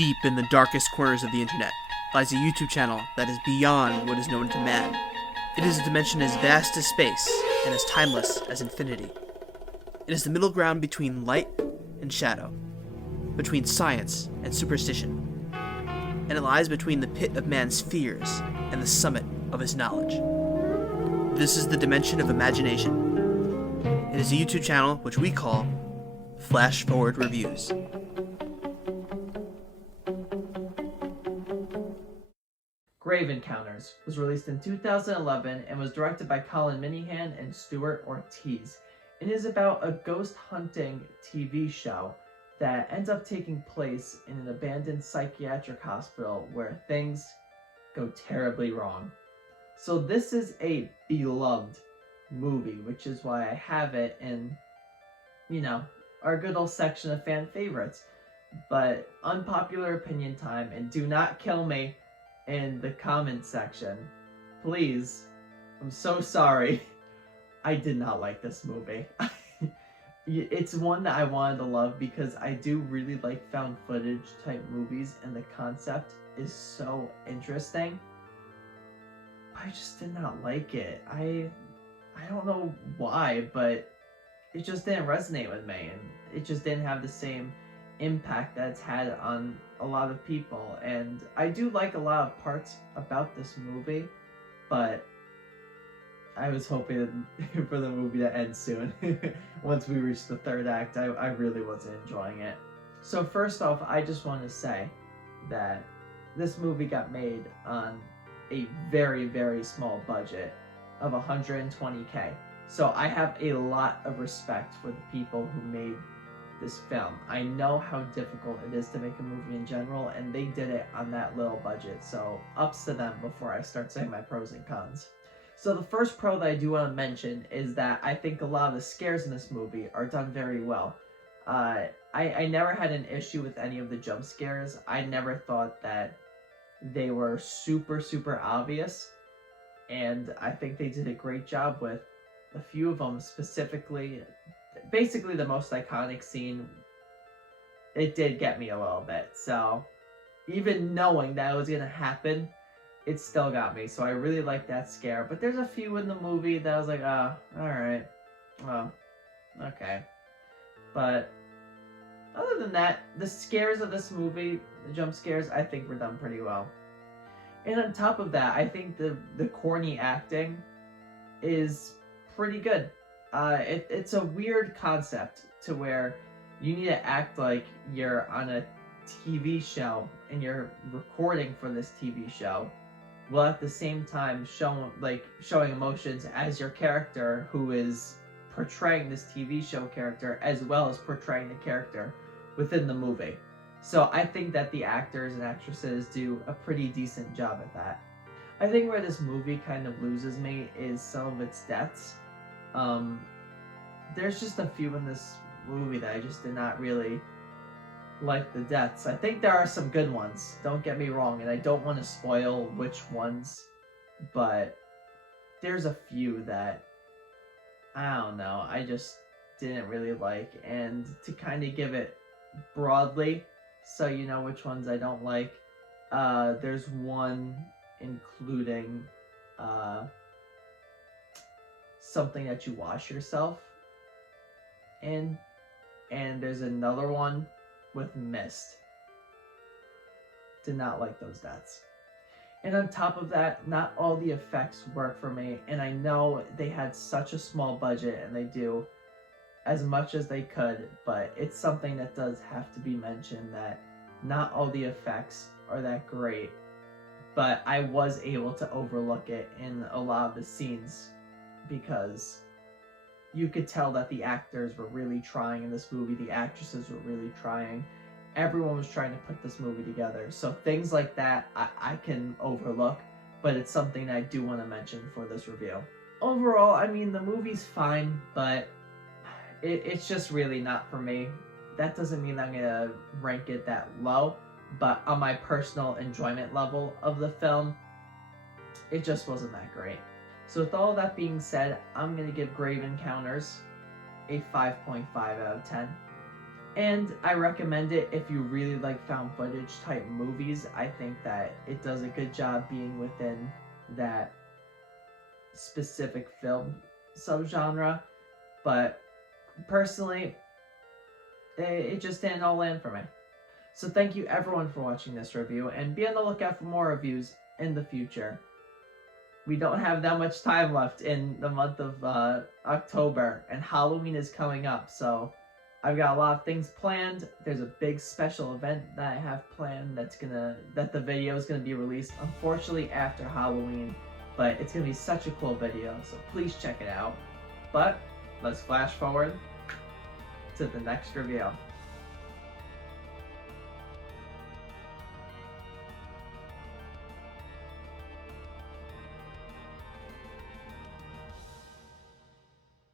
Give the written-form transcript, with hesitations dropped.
Deep in the darkest corners of the internet lies a YouTube channel that is beyond what is known to man. It is a dimension as vast as space and as timeless as infinity. It is the middle ground between light and shadow, between science and superstition, and it lies between the pit of man's fears and the summit of his knowledge. This is the dimension of imagination. It is a YouTube channel which we call Flash Forward Reviews. Grave Encounters was released in 2011 and was directed by Colin Minihan and Stuart Ortiz. It is about a ghost hunting TV show that ends up taking place in an abandoned psychiatric hospital where things go terribly wrong. So this is a beloved movie, which is why I have it in, our good old section of fan favorites. But unpopular opinion time, and do not kill me in the comment section. Please. I'm so sorry. I did not like this movie. It's one that I wanted to love because I do really like found footage type movies and the concept is so interesting. I just did not like it. I don't know why, but it just didn't resonate with me, and it just didn't have the same impact that it's had on a lot of people. And I do like a lot of parts about this movie, but I was hoping for the movie to end soon. Once we reach the third act, I really wasn't enjoying it. So first off, I just want to say that this movie got made on a very, very small budget of $120K. So I have a lot of respect for the people who made this film. I know how difficult it is to make a movie in general, and they did it on that little budget, so ups to them before I start saying my pros and cons. So the first pro that I do want to mention is that I think a lot of the scares in this movie are done very well. I never had an issue with any of the jump scares. I never thought that they were super, super obvious, and I think they did a great job with a few of them, specifically. Basically, the most iconic scene, it did get me a little bit. So, even knowing that it was going to happen, it still got me. So, I really like that scare. But there's a few in the movie that I was like, alright. Well, okay. But, other than that, the scares of this movie, the jump scares, I think were done pretty well. And on top of that, I think the corny acting is pretty good. It's a weird concept to where you need to act like you're on a TV show and you're recording for this TV show, while at the same time showing emotions as your character who is portraying this TV show character, as well as portraying the character within the movie. So I think that the actors and actresses do a pretty decent job at that. I think where this movie kind of loses me is some of its deaths. There's just a few in this movie that I just did not really like the deaths. I think there are some good ones, don't get me wrong, and I don't want to spoil which ones, but there's a few that, I don't know, I just didn't really like. And to kind of give it broadly, so you know which ones I don't like, there's one including something that you wash yourself in, and there's another one with mist. Did not like those deaths. And on top of that, not all the effects work for me, and I know they had such a small budget and they do as much as they could, but it's something that does have to be mentioned that not all the effects are that great, but I was able to overlook it in a lot of the scenes because you could tell that the actors were really trying in this movie, the actresses were really trying, everyone was trying to put this movie together. So things like that I can overlook, but it's something I do want to mention for this review. Overall, I mean, the movie's fine, but it's just really not for me. That doesn't mean I'm gonna rank it that low, but on my personal enjoyment level of the film, it just wasn't that great. So with all that being said, I'm gonna give Grave Encounters a 5.5 out of 10. And I recommend it if you really like found footage type movies. I think that it does a good job being within that specific film subgenre. But personally, it just didn't all land for me. So thank you everyone for watching this review, and be on the lookout for more reviews in the future. We don't have that much time left in the month of October, and Halloween is coming up, so I've got a lot of things planned. There's a big special event that I have planned that the video is gonna be released, unfortunately after Halloween, but it's gonna be such a cool video, so please check it out. But let's flash forward to the next review.